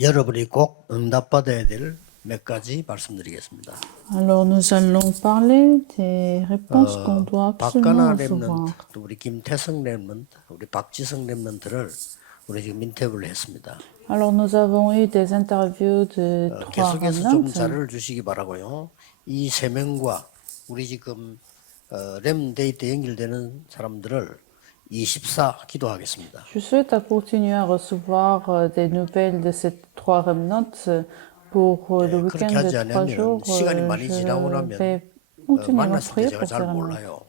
여러분이 꼭 응답받아야 될 몇 가지 말씀드리겠습니다. Alors, nous allons parler des réponses qu'on doit absolument 박가나 랩런트, recevoir. 또 우리 김태성 랩런트, 우리 박지성 랩런트를 우리 지금 인터뷰를 했습니다. Alors, nous avons eu des interviews de trois 계속해서 좀 remnants. 자료를 주시기 바라고요. 이 세 명과 우리 지금 램 데이트 연결되는 사람들을 24 기도하겠습니다. Je souhaite continuer à recevoir des nouvelles de ces trois remnants pour le week-end 그렇게 하지 de 3 않으면 jours. 시간이 많이 지나고 Je 나면 vais continuer à 만났을 때 prier 제가 pour ces 잘 remnants. 몰라요.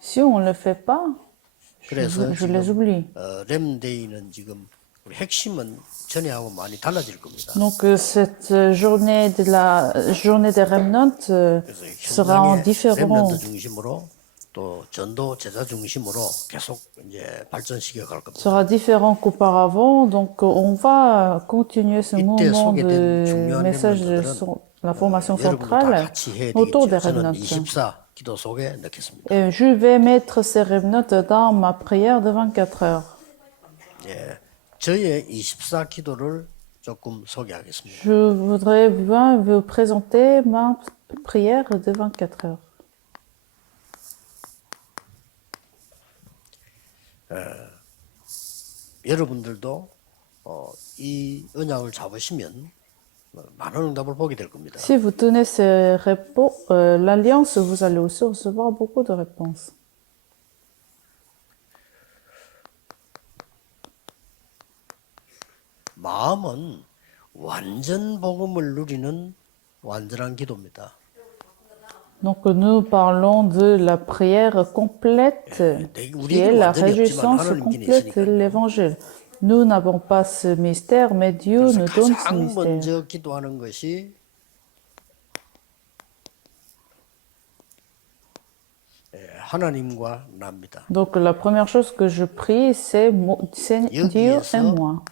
Si on ne le fait pas, 그래서 je les oublie. 램 데이는 지금 우리 핵심은 전에하고 많이 달라질 겁니다. Donc cette journée de la journée des remnants sera en 현장의 différent. 렘넌트 중심으로 또 전도 제자 중심으로 계속 이제 발전시켜 갈 겁니다. Sera différent qu'auparavant. Donc on va continuer ce 이때 moment 소개된 de 중요한 message de 렘넌트들은 la formation 여러분도 다 centrale 같이 해야 autour des 되겠죠. 저는 remnants. 24 기도 속에 넣겠습니다. Et je vais mettre ces remnants dans ma prière de 24 heures. 예, 저의 24 기도를 조금 소개하겠습니다. Je voudrais bien vous présenter ma prière de 24 heures. 여러분들도 이 언약을 잡으시면 많은 응답을 보게 될 겁니다. Si vous tenez l'alliance, vous allez aussi recevoir beaucoup de réponses. 마음은 완전 복음을 누리는 완전한 기도입니다. Donc nous parlons de la prière complète, qui est la réjouissance complète de l'évangile. Nous n'avons pas ce mystère, mais Dieu nous donne ce 가장 mystère. 먼저 기도하는 것이 하나님과 나입니다. Donc la première chose que je prie, c'est Dieu et moi.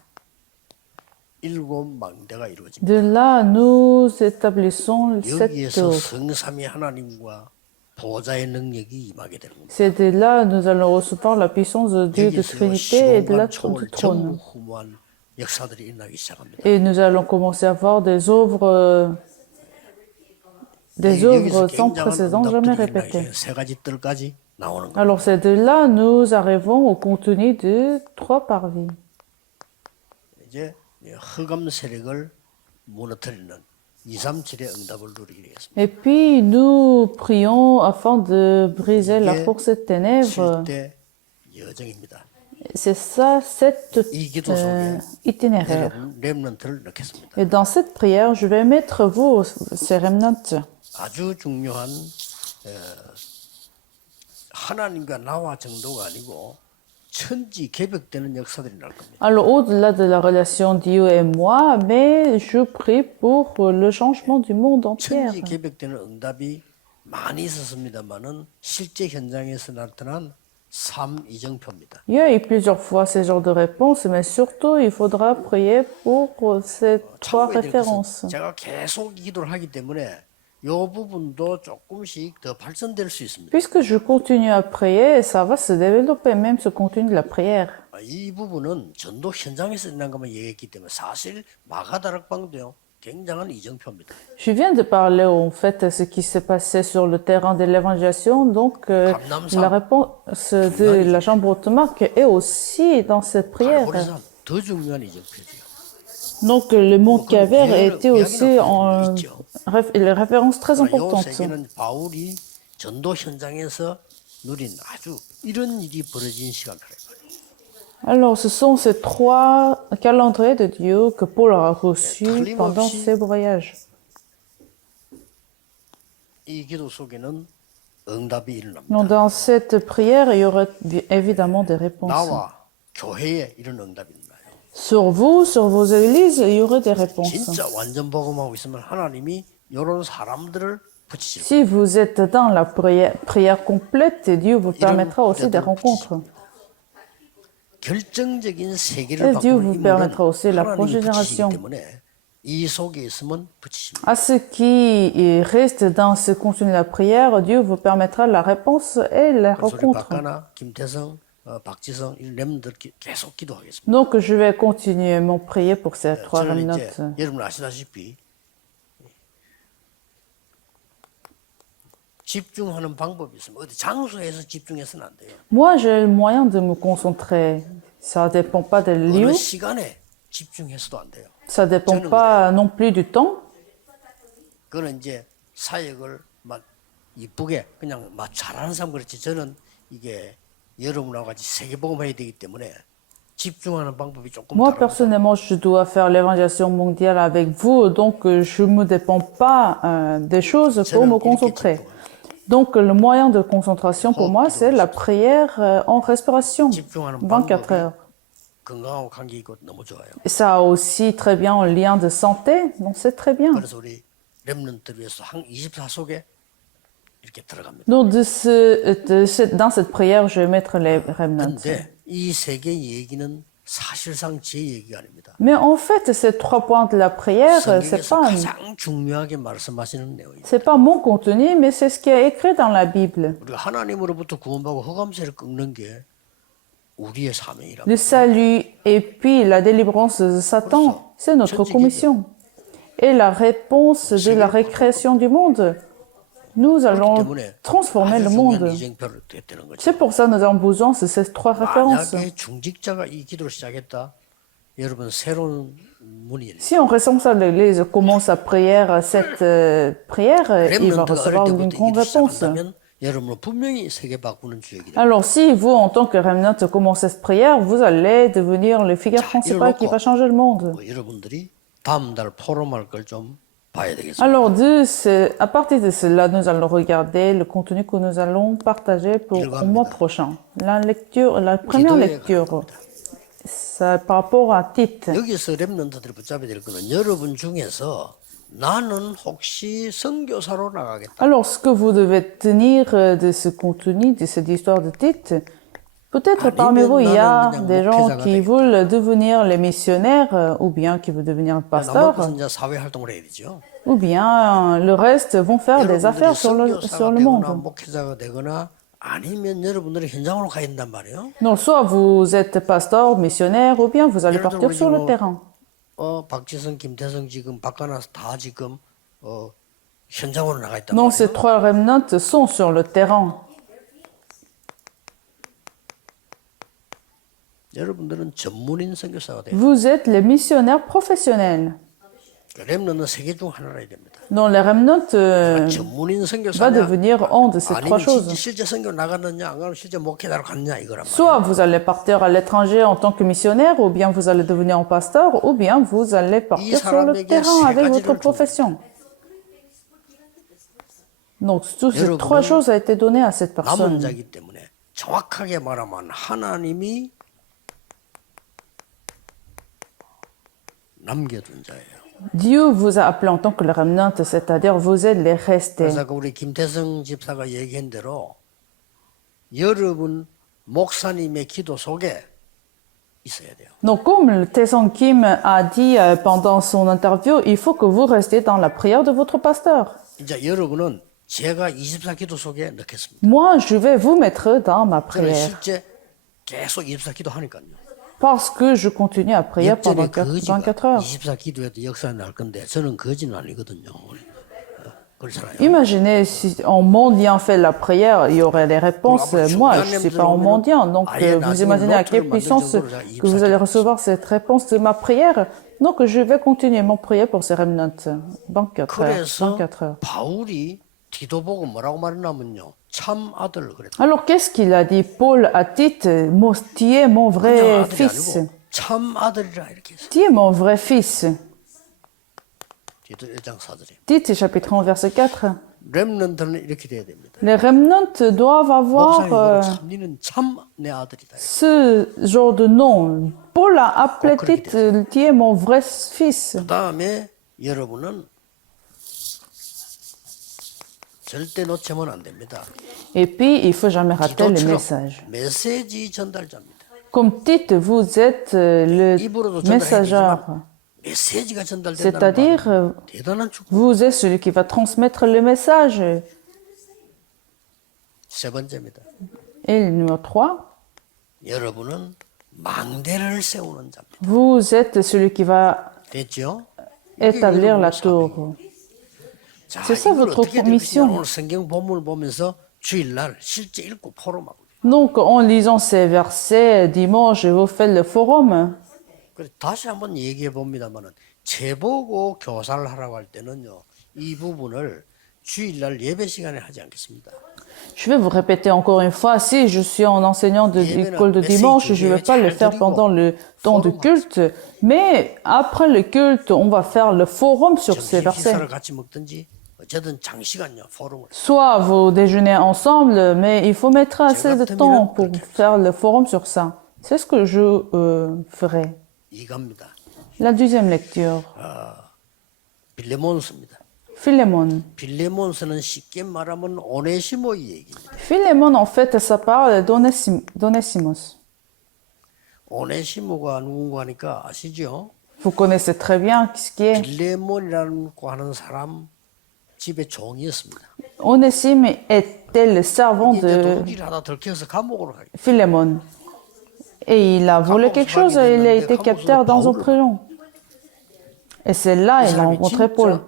일곱 망대가 이루어집니다. De là, nous établissons sept 여기에서 tours. 성삼위 하나님과 보좌의 능력이 임하게 되는 겁니다. C'est de là, nous allons recevoir la puissance de Dieu de 여기서 Trinité et de la 시공간 초월 du trône. 전무후무한 역사들이 일어나기 시작합니다. Et nous allons commencer à voir des œuvres sans précédent, jamais répétées. 세 가지 뜰까지 나오는 겁니다. Alors c'est de là, nous arrivons au contenu de 3 parvis. 이제 흑암 세력을 무너뜨리는 237의 응답을 누리겠습니다. Et puis nous prions afin de briser la force des ténèbres. 7대 여정입니다. C'est ça, cet 이 기도 속에 itinéraire. 여러분 렘넌트를 넣겠습니다. Et dans cette prière, je vais mettre vous, ces remnants. 아주 중요한 하나님과 나와 정도가 아니고 천지 개벽되는 역사들이 날 겁니다. Alors, au-delà de la relation Dieu et moi, mais je prie pour le changement du monde entier. 천지 개벽되는 응답이 많이 있었습니다만은 실제 현장에서 나타난 삶 이정표입니다. Il y a eu plusieurs fois ce genre de réponse, mais surtout, il faudra prier pour ces 3 참고해야 될 것은 références. 제가 계속 기도를 하기 때문에 이 부분도 조금씩 더 발전될 수 있습니다. Puisque je continue à prier, ça va se développer même ce contenu de la prière. 이 부분은 전도 현장에서 일어난 것만 얘기했기 때문에 사실 마가다락방도요 굉장한 이정표입니다. Je viens de parler en fait de ce qui s'est passé sur le terrain de l'évangélisation, donc la réponse de la chambre haute marque est aussi dans cette prière. 그래서 더 중요한 이정표죠. Donc le monde Calvaire était aussi une référence très 이 importante. 세계는 바울이 전도 현장에서 누린 아주 이런 일이 벌어진 시간이에요. Alors ce sont ces 3 calendriers de Dieu que Paul a reçus pendant ses voyages. 이 기도 속에는 응답이 일어납니다. Donc dans cette prière, il y aura évidemment des réponses. 나와 교회에 이런 응답이 일어나요. Sur vous, sur vos églises, il y aurait des réponses. 진짜 완전 복음하고 있으면 하나님이 이런 사람들을 붙이실 Si vous êtes dans la prière complète, Dieu vous permettra aussi des rencontres. 결정적인 세계를 Et Dieu 바꾸는 vous 인물은 permettra aussi la 하나님이 붙이시기 progénération. 때문에 이 속에 있으면 붙이십니다. À ce qui reste dans ce contenu de la prière, Dieu vous permettra la réponse et la 그래서 우리 rencontre. 박가나, 김태성, 박지성 렘들 계속 기도하겠습니다. Donc, je vais continuer mon prière pour ces trois 저는 이제 remnants. 여러분 아시다시피 집중하는 방법이 있습니다. 어디 장소에서 집중해서는 안 돼요. Moi, j'ai le moyen de me concentrer. Ça dépend pas des 어느 lieux, 시간에 집중해서도 안 돼요. ça dépend pas non plus du temps. 그거는 이제 사역을 막 이쁘게 그냥 막 잘하는 사람 그렇지. 저는 이게 여러분하고 같이 세계복음해야 되기 때문에 집중하는 방법이 조금 Moi, 다릅니다. personnellement, je dois faire l'évangélisation mondiale avec vous, donc je ne me dépends pas des choses pour me concentrer. Donc, le moyen de concentration pour moi, c'est la prière en respiration, 24 heures. 건강하고 관계 있고 너무 좋아요. Et ça a aussi très bien un lien de santé, donc c'est très bien. 그래서 우리 렘넌트를 위해서 한 24 속에 이렇게 들어갑니다. Donc, dans cette prière, je vais mettre les remnants. 근데 이 세 개의 얘기는 사실상 제 얘기가 아닙니다. Mais en fait, ces trois points de la prière, 성경에서 가장 중요하게 말씀하시는 내용입니다. c'est pas mon contenu, mais c'est ce qui est écrit dans la Bible. 우리가 하나님으로부터 구원받고 허감세를 끊는 게 우리의 사명이라고. Le salut et puis la délivrance de Satan, c'est notre commission. Et la réponse de la récréation du monde, nous allons transformer le monde. 이정표를 됐다는 거죠. C'est pour ça que nous avons besoin de ces trois références. 만약에 중직자가 이 기도를 시작했다, 여러분 새로운 문이 열려요. Si un responsable de l'Église commence à prier cette prière, il va 렘넌트가 어릴 recevoir une 때부터 이 grande 기도 réponse. 시작한다면 여러분은 분명히 세계 바꾸는 주역이다. Alors, si vous, en tant que remnant, commencez cette prière, vous allez devenir le figure principal qui va changer le monde. 여러분들이 다음 달 포럼할 걸 좀 봐야 되겠습니다. Alors, à partir de cela, nous allons regarder le contenu que nous allons partager pour le mois prochain. La première lecture, c'est par rapport à Tite. 여기서 렘넌트들이 붙잡아야 될 거는 여러분 중에서 나는 혹시 선교사로 나가겠다. Alors, ce que vous devez tenir de ce contenu, de cette histoire de Tite, peut-être parmi vous, il y a des gens qui veulent devenir les missionnaires ou bien qui veulent devenir pasteurs. 남아서 이제 사회 활동을 해야 되죠. Ou bien le reste vont faire des affaires sur le monde. 목회자가 되거나 아니면 여러분들이 현장으로 가야 된단 말이에요. Donc, soit vous êtes pasteur, missionnaire, ou bien vous allez partir sur le terrain. 박지성, 김태성 지금 바꿔놔서 다 지금 현장으로 나가 있단 Donc, 말이에요. ces trois remnants sont sur le terrain. 여러분들은 전문인 선교사가 돼요. Vous êtes les missionnaires professionnels. 렘넌트는 세 개 중 하나라 됩니다. Donc, les remnants 전문인 va 선교사냐 devenir un de ces trois 아니면 choses. 실제 선교 나갔느냐 안 가면 실제 목회자로 갔느냐 이거란 말이에요. Soit vous allez partir à l'étranger en tant que missionnaire, ou bien vous allez devenir un pasteur, ou bien vous allez partir sur le terrain avec votre profession. Donc, toutes ces trois choses ont été données à cette 남은 personne. 자이기 때문에 정확하게 말하면 하나님이 남겨둔 자예요. Dieu vous a appelé en tant que le remnant, c'est-à-dire vous êtes les restés. 그래서 아까 우리 김태성 집사가 얘기한 대로 여러분 목사님의 기도 속에 있어야 돼요. Donc, comme le Tae-Sung Kim a dit pendant son interview, il faut que vous restiez dans la prière de votre pasteur. 이제 여러분은 제가 24 기도 속에 넣겠습니다. Moi, je vais vous mettre dans ma 그러면 prière. 실제 계속 24 기도 하니까요. Parce que je continue à prier pendant 역전의 24 거지가 heures. 24 기도에도 역사가 날 건데 저는 거지는 아니거든요. 그렇잖아요. Imaginez si en mendiant fait la prière, il y aurait des réponses. Moi, je ne suis pas en mendiant. Donc, vous imaginez à quelle puissance que vous allez recevoir cette réponse de ma prière. Donc, je vais continuer mon prière pour ces remnants. 24 heures. 그래서 24 heures. 바울이 디도 보고 뭐라고 말했냐면요. 참 아들 그랬다. Alors, qu'est-ce qu'il a dit Paul à Tite, tu es mon 그냥 vrai 아들이 fils. 아니고 참 아들이라 이렇게 했어요. Tu es mon vrai fils. 디도 1장 4절에. Tite, chapitre 1, verset 4. 렘넌트는 이렇게 돼야 됩니다. Les remnants doivent avoir 목사님 참 니는 참 내 아들이다. ce genre de nom. Paul a appelé Tite, tu es mon vrai fils. 그다음에 여러분은 절대 놓치면 안 됩니다. Et puis, il ne faut jamais rater le 디도처럼 message. 메시지 전달자입니다. Comme Tite, vous êtes le 입으로도 messager. 전달해야 메시지가 전달된다는 C'est-à-dire, 말은 대단한 축복. vous êtes celui qui va transmettre le message. 세 번째입니다. Et le numéro 3, 여러분은 망대를 세우는 자입니다. Vous êtes celui qui va 됐죠? établir la tour. 자, C'est ça 이걸 votre 어떻게 되느냐? mission. 오늘 성경 본문을 보면서 주일날 실제 읽고 포럼하고. Donc, en lisant ces versets dimanche, vous faites le forum. 그래 다시 한번 얘기해 봅니다만은 제보고 교사를 하라고 할 때는요 이 부분을 주일날 예배 시간에 하지 않겠습니다. Je vais vous répéter encore une fois, si je suis en enseignant de l'école de dimanche, je ne vais pas le faire pendant le temps de culte, mais après le culte, on va faire le forum sur ces versets. 기사를 같이 먹든지 어쨌든 장시간요 포럼을. Soit vous déjeunez ensemble, mais il faut mettre assez de temps pour faire le forum sur ça. C'est ce que je ferai. 이겁니다. La deuxième lecture, 빌레몬서입니다. Philémon. 빌레몬서는 쉽게 말하면 오네시모의 얘기입니다. Philémon, en fait, ça parle d'Onésimos. 오네시모가 누군가 하니까 아시죠? Vous connaissez très bien ce qui est. 빌레몬이라고 하는 사람 집에 종이었습니다. Onésime était le servant 이제 de 도둑질 하다 들켜서 감옥으로 가게. Philémon. Et il a volé quelque chose et il a été capté dans un prison. Et c'est là qu'il a rencontré Paul.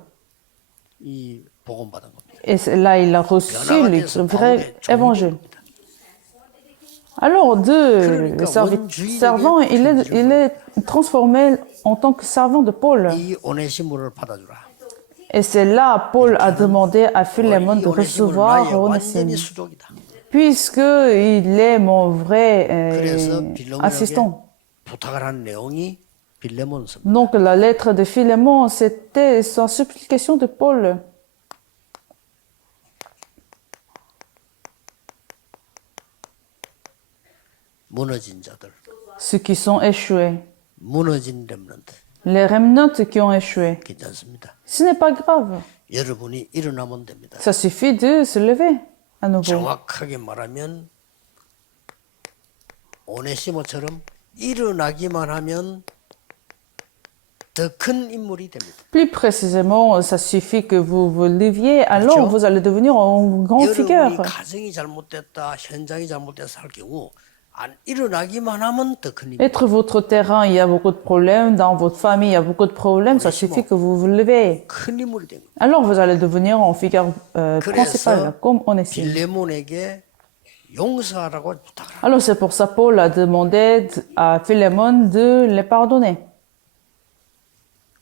이 복음 받은 겁니다. Et c'est là il a reçu le vrai évangile. Alors, le servant, il est transformé en tant que servant de Paul. 이 오네시모를 받아주라. Et c'est là Paul a demandé à Philémon de 이 오네시모는 recevoir 나의 Onésime. 완전히 수족이다. Puisqu'il est mon vrai 그래서 빌레몬에게 assistant. 부탁을 한 내용이 빌레몬서. Donc la lettre de Philémon, c'était sa supplication de Paul. 무너진 자들, Ceux qui sont échoués. 무너진 렘넌트 Les remnants qui ont échoué. 괜찮습니다. Ce n'est pas grave. 여러분이 일어나면 됩니다. Ça suffit de se lever à nouveau. 정확하게 말하면 오네시모처럼 일어나기만 하면 더 큰 인물이 됩니다. Plus précisément, ça suffit que vous vous leviez, alors vous allez devenir une grande figure. 여러분이 가정이 잘못됐다, 현장이 잘못돼서 할 경우 안 일어나기만 하면 더 큰 인물. Être votre terrain, il y a beaucoup de problèmes. Dans votre famille, il y a beaucoup de problèmes. Ça suffit que vous vous levez. 큰 인물이 됩니다. Alors vous allez devenir en figure principale, comme Onésime. 빌레몬에게 용서하라고 부탁을 합니다. Alors c'est pour ça Paul a demandé à Philémon de les pardonner.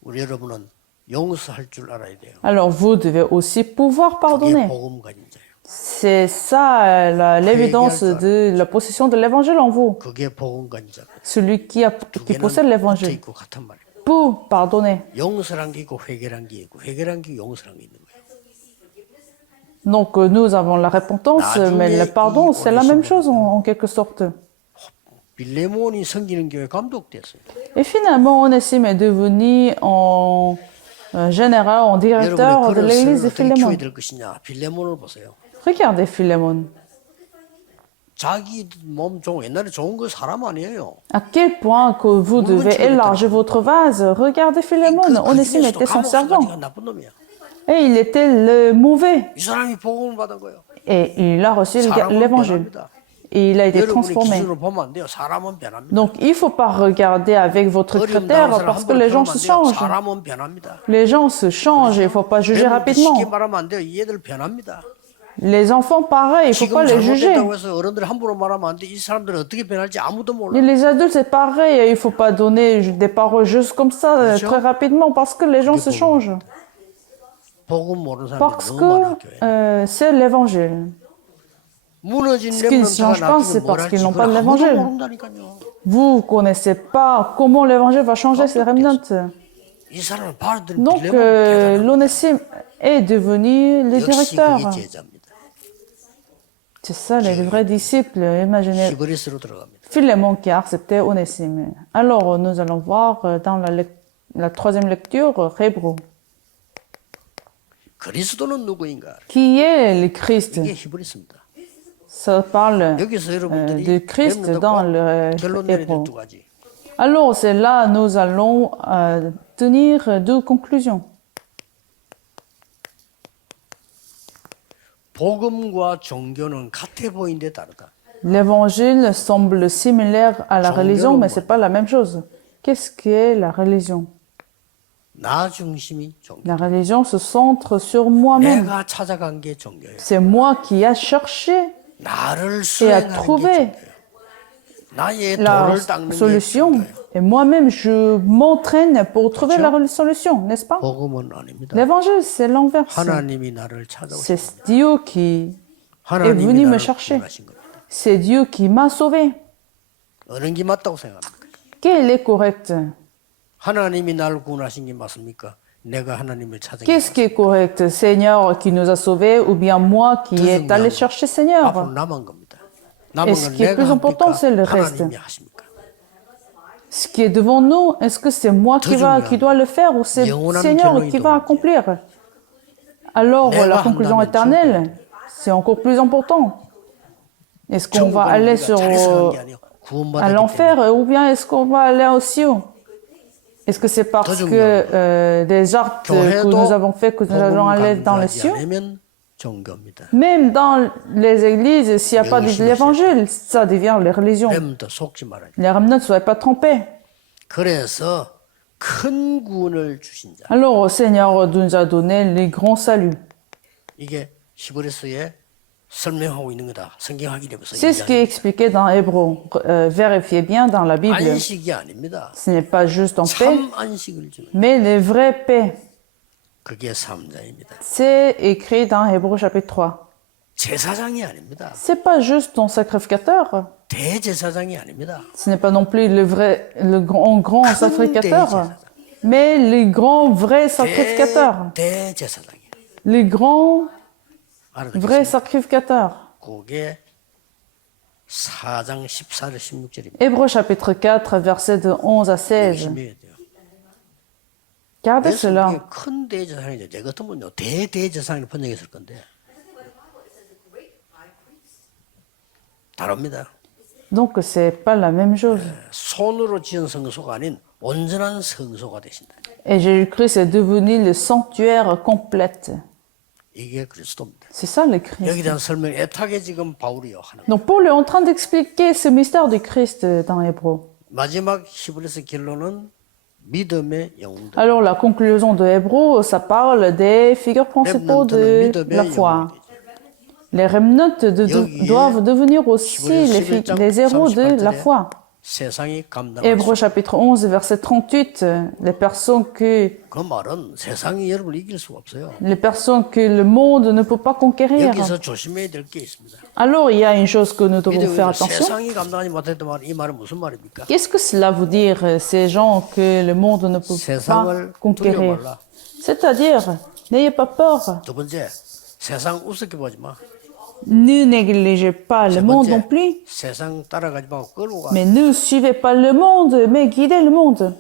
우리 여러분은 용서할 줄 알아야 돼요. Alors vous devez aussi pouvoir 그게 pardonner. 복음 가진 자예요. C'est ça l'évidence de la possession de l'évangile en vous. 그게 복음 가진 자. Celui qui possède 붙어 l'évangile 있고 같은 말이에요. peut pardonner. 용서란 게 있고 회개란 게 있고 회개란 게 용서란 게 있는 거예요. Donc nous avons la repentance, mais le pardon, c'est la même chose en quelque sorte. 빌레몬이 섬기는 교회 감독됐어요. Et finalement, Onésime est devenu en général, en directeur 여러분의 de l'église de 그릇을 어떻게 키워야 Philémon. 될 것이냐? 빌레몬을 보세요. Regardez Philémon. 자기 몸 좋은 옛날에 좋은 거 사람 아니에요. À quel point que vous devez élargir votre vase. Regardez Philémon. Onésime était son servant. 나쁜 놈이야. Et il était le mauvais. 이 사람이 복음을 받은 거예요. Et il a reçu 사람은 l'évangile. 변합니다. Et il a été 여러분의 transformé. 기준으로 보면 안 돼요. 사람은 변합니다. Donc il ne faut pas regarder avec votre 어려움 critère 당한 사람 parce que 함부로 les gens 그러면 se 안 돼요. changent. 사람은 변합니다. Les gens se changent. Il ne faut pas juger 여러분 rapidement. 쉽게 말하면 안 돼요. 이 애들 변합니다. Les enfants, pareil, il ne faut pas 지금 les juger. 잘못됐다고 해서 어른들이 함부로 말하면 안 돼. 이 사람들은 어떻게 변할지 아무도 몰라. Et les adultes, c'est pareil. Il ne faut pas donner des paroles juste comme ça, très rapidement, parce que les gens se changent. 복음 모르는 사람들이 Parce 너무 많아 que 교회. c'est l'évangile. 무너진 Ce qu'ils ne 렘넌트가 changent pas, c'est 놔두면 뭘 parce 할지 qu'ils n'ont pas 그걸 de 아무도 l'évangile. 모른다니까요. Vous ne connaissez pas comment l'évangile va changer ces remnants. 이 사람을 받아들인 Donc, 빌레몬은 l'Onésime est devenu le 역시 directeur. 그게 제자입니다. C'est ça, les vrais disciples. Imaginez 히브리스로 들어갑니다. Philémon qui a accepté Onésime. Alors, nous allons voir dans la troisième lecture, Hébreu. 그리스도는 누구인가? Qui est le Christ? 이게 히브리스입니다. Ça parle 여기서 de 여러분들이 Christ dans le 결론 내려야 hébreu. 될 두 가지. Alors, c'est là nous allons tenir deux conclusions. 복음과 종교는 같아 보이는데 다르다. L'évangile semble similaire à la religion, mais c'est pas la même chose. Qu'est-ce qu'est la religion? 나 중심이 종교. La religion se centre sur moi-même. 내가 찾아간 게 종교예요. C'est moi qui ai cherché 나를 et a 수행하는 게 trouvé 종교예요. 나의 la 도를 닦는 게 solution. 종교예요. Et moi-même, je m'entraîne pour trouver la solution, n'est-ce pas? 복음은 아닙니다. L'évangile, c'est l'inverse. 하나님이 나를 찾아오신 C'est Dieu qui est 하나님이 venu me 나를 chercher. 구원하신 겁니다. C'est Dieu qui m'a sauvé. 어느 게 맞다고 생각합니까? Quel est correct? 하나님이 나를 구원하신 게 맞습니까? 내가 하나님을 찾은 게 Qu'est-ce qui est correct? Seigneur qui nous a sauvés ou bien moi qui est allé chercher 앞으로 Seigneur? 남은 겁니다. 남은 Et ce 건 qui est 내가 plus important, 합니까? c'est le reste. 하나님이 하십니까? Ce qui est devant nous, est-ce que c'est moi qui dois le faire ou c'est le Seigneur qui va accomplir? Alors, la conclusion éternelle, c'est encore plus important. Est-ce qu'on va aller à l'enfer ou bien est-ce qu'on va aller au ciel? Est-ce que c'est parce que des actes que nous avons faits que nous allons aller dans le ciel? 종교입니다. Même dans les églises, s'il n'y a pas d'évangile, ça devient les religions. 렘도 속지 말아요. Les remnants ne soient pas trompés. 그래서 큰 구원을 주신 자. Alors, le Seigneur nous a donné les grands saluts. 이게 히브리서에 설명하고 있는 거다. 성경 확인해보세요. C'est ce qui est expliqué dans Hébreu. Vérifiez bien dans la Bible. 안식이 아닙니다. Ce n'est pas juste en paix, 참 안식을 주는 mais les vraies paix. 그게 삼자입니다. C'est écrit dans Hébreu chapitre 3. 제사장이 아닙니다. C'est pas juste ton sacrificateur. 대제사장이 아닙니다. Ce n'est pas non plus le grand sacrificateur, mais les grands vrais sacrificateurs. 대제사장이에요. Les grands 알아듣겠습니까? vrais sacrificateurs. 그게 4장 14절 16절입니다. Hébreu chapitre 4, versets de 11 à 16. 조심해야 돼요. Gardez 그래서 cela. 이게 큰 대제사장이죠. 제 같으면요 대제사장을 번역했을 건데 다릅니다. Donc, c'est pas la même chose. 손으로 지은 성소가 아닌 온전한 성소가 되신다. Et Jésus-Christ est devenu le sanctuaire complète. 이게 그리스도입니다. C'est ça le Christ. 여기 대한 설명 애타게 지금 바울이요 하는. Donc Paul est en train d'expliquer ce mystère du Christ dans Hébreu. 마지막 히브리서 결론은 믿음의 영웅들. Alors la conclusion de Hébreu, ça parle des figures principaux de la foi. Les remnants doivent devenir aussi les héros de la foi. 세상이 감당할 Hébreu chapitre 11, verset 38, les personnes que 그 말은 세상이 여러분을 이길 수가 없어요. le monde ne peut pas conquérir. 여기서 조심해야 될 게 있습니다. Alors il y a une chose que nous devons faire attention. 세상이 감당하지 못했던 말, 이 말은 무슨 말입니까? Qu'est-ce que cela veut dire, ces gens que le monde ne peut pas 세상을 conquérir? 두려워 말라. C'est-à-dire, n'ayez pas peur. 두 번째, 세상 우습게 보지 마. Ne négligez pas le 세 monde non 번째, plus, 세상 따라가지 말고 끌고 가. mais ne suivez pas le monde, mais guidez le monde.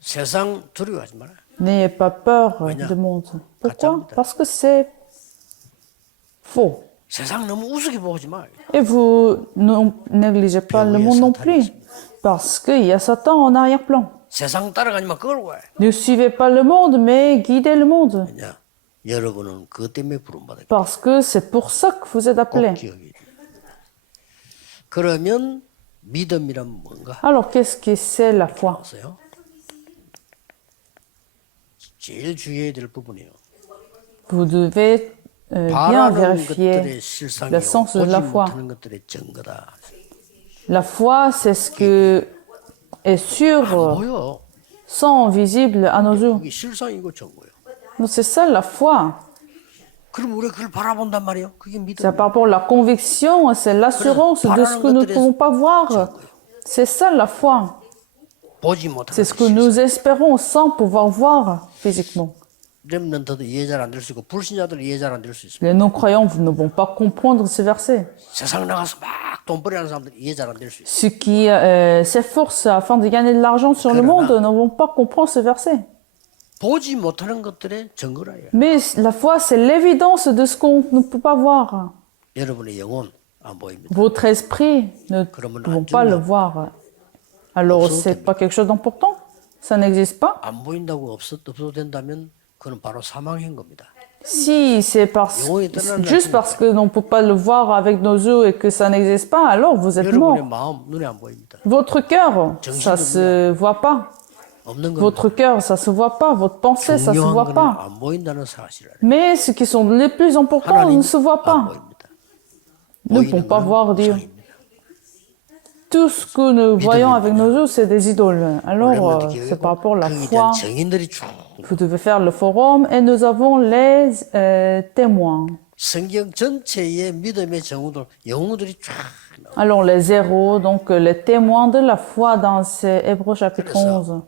세상 두려워하지 마라. N'ayez pas peur du monde. Pourquoi? Parce que c'est faux. 세상 너무 우습게 보지 마. Et vous ne négligez pas le monde non plus, parce qu'il y a Satan en arrière-plan. 세상 따라가지 마. 끌고 가. Ne suivez pas le monde, mais guidez le monde. 왜냐? 여러분은 그것 때문에 부름받았기 Parce que c'est pour ça que vous êtes 꼭 appelés. 기억해야 돼. 그러면 믿음이란 뭔가? Alors, qu'est-ce que c'est la foi? 보세요. 제일 주의해야 될 부분이에요. Vous devez bien 바라는 vérifier 것들의 실상이요. le sens de 보지 la foi. 못하는 것들의 증거다. La foi, c'est ce que est sûr, 뭐요? sans visible à nos yeux. 이게 실상이고 증거예요. Donc, c'est ça la foi. 그럼 우리가 그걸 바라본단 말이에요. 그게 믿음. C'est par rapport à la conviction, c'est l'assurance de ce que nous ne pouvons pas voir. C'est ça la foi. 보지 못하는 C'est ce que nous espérons sans pouvoir voir physiquement. 렘넌트도 이해 잘 안 될 수 있고 불신자들 이해 잘 안 될 수 있습니다. Les non-croyants ne vont pas comprendre ce verset. 세상 나가서 막 돈벌이하는 사람들 이해 잘 안 될 수 있어요. Ceux qui s'efforcent afin de gagner de l'argent sur le monde ne vont pas comprendre ce verset. 보지 못하는 것들의 증거라요. Mais la foi, c'est l'évidence de ce qu'on ne peut pas voir. 여러분의 영혼 안 보입니다. Votre esprit ne vont pas le voir. Alors, c'est pas quelque chose d'important? Ça n'existe pas? 안 보인다고 없어도 된다면 그는 바로 사망인 겁니다. Si c'est juste parce que l'on ne peut pas le voir avec nos yeux et que ça n'existe pas, alors vous êtes 여러분의 mort. 마음 눈에 안 보입니다. Votre cœur, ça se voit pas. 없는 겁니다. Votre cœur, ça se voit pas. Votre pensée, ça se 중요한 voit 거는 pas. 안 보인다는 사실을 Mais ce qui sont les plus importants 하나님 ne se voit 안 pas. 보입니다. Nous ne pouvons pas voir Dieu. 우상입니다. Tout ce que nous voyons avec nos yeux, c'est des idoles. Alors, 렘넌트 c'est par rapport à la 거기에 foi. 대한 증인들이 쭉 Vous devez faire le forum et nous avons les témoins. 성경 전체의 믿음의 영웅들이 쫙 나와요. Alors, les héros, donc les témoins de la foi dans ces Hébreux chapitre 11.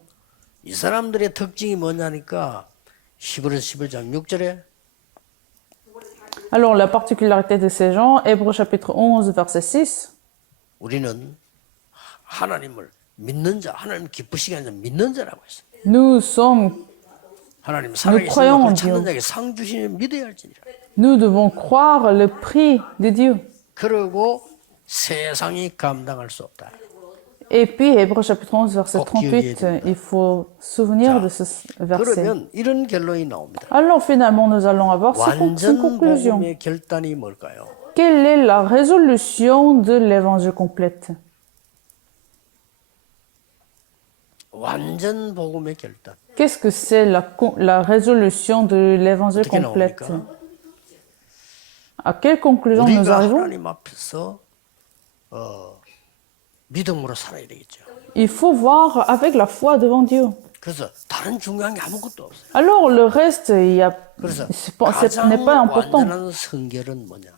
이 사람들의 특징이 뭐냐니까 히브리서 11장 6절에 Alors, la particularité de ces gens, Hébreux chapitre 11, verset 6. 우리는 하나님을 믿는 자, 하나님 기쁘시게 하는 자, 믿는 자라고 했어요. Nous sommes, 하나님 croyons 살아계신 en 그 찾는 Dieu. 자에게 상 주시니 믿어야 할지니라. nous devons croire le prix de Dieu. 그러고 세상이 감당할 수 없다. Et puis, Hébreux chapitre 11, verset 꼭 기억해야 38, il faut souvenir de ce verset. 그러면 이런 결론이 나옵니다. Alors, finalement, nous allons avoir cette 완전 conclusion. 복음의 결단이 뭘까요? Quelle est la résolution de l'évangile complète? 완전 복음의 결단. Qu'est-ce que c'est la résolution de l'évangile 어떻게 complète? 나옵니까? À quelle conclusion nous 우리가 arrivons? 하나님 앞에서 믿음으로 살아야 되겠죠. Il faut voir avec la foi devant Dieu. 그래서 다른 중요한 게 아무것도 없어요. Alors, le reste, 그래서 ce n'est 가장 pas important. 완전한 성결은 뭐냐?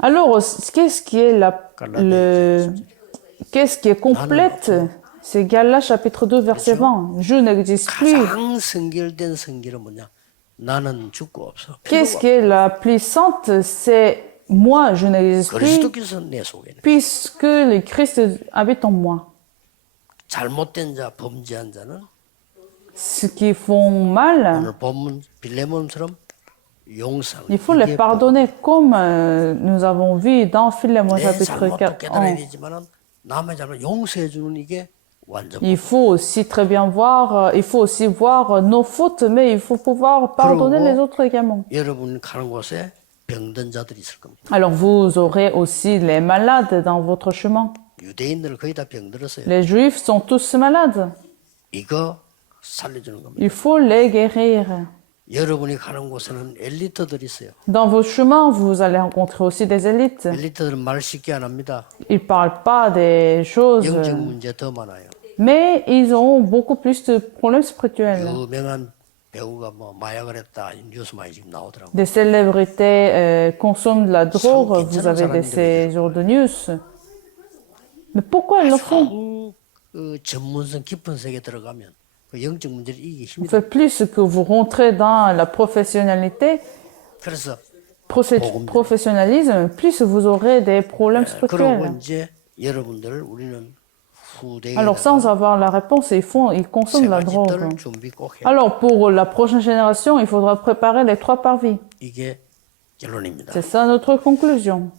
Alors, qu'est-ce qui est qu'est-ce qui est complète? C'est Galates chapitre 2, verset 20. Je n'existe plus. 가장 성결된 성결은 뭐냐? 나는 죽고 없어. Qu'est-ce qui est la plus sainte? C'est moi, je n'existe plus, 그리스도께서 내 속에 있는. puisque le Christ habite en moi. 잘못된 자, 범죄한 자는 Ceux qui font mal, 오늘 본문 빌레몬처럼 용상. il faut les pardonner, comme nous avons vu dans Philémon 내 chapitre 잘못도 4. 깨달아야 되지만은 남의 잘못 용서해 주는 이게 완전. Il faut aussi très bien voir, il faut aussi voir nos fautes, mais il faut pouvoir pardonner les autres également. 여러분 가는 곳에 병든 자들이 있을 겁니다. Alors vous aurez aussi les malades dans votre chemin. 유대인들 거의 다 병들었어요. Les juifs sont tous malades. 이거 살려주는 겁니다. Il faut les guérir. 여러분이 가는 곳에는 엘리트들이 있어요. Dans vos chemins, vous allez rencontrer aussi des élites. 엘리트들은 말 쉽게 안 합니다. Ils parlent pas des choses, 영적 문제 더 많아요. mais ils ont beaucoup plus de problèmes spirituels. 유명한 배우가 뭐 마약을 했다 뉴스 많이 지금 나오더라고요. Des célébrités consomment de la drogue, vous avez ces genres de news. Mais pourquoi ils le font? 그 전문성 깊은 세계 들어가면 그 영적 문제를 이기기 En 힘들어요. fait, plus que vous rentrez dans la professionnalité, 그래서 professionnalisme, plus vous aurez des problèmes 그러고 spirituels. 이제 여러분들 우리는 후대에 Alors, sans avoir la réponse, ils consomment la drogue. 가지들 준비 꼭 해. Alors, pour la prochaine génération, il faudra préparer les 3 parvis. 이게 결론입니다. C'est ça notre conclusion.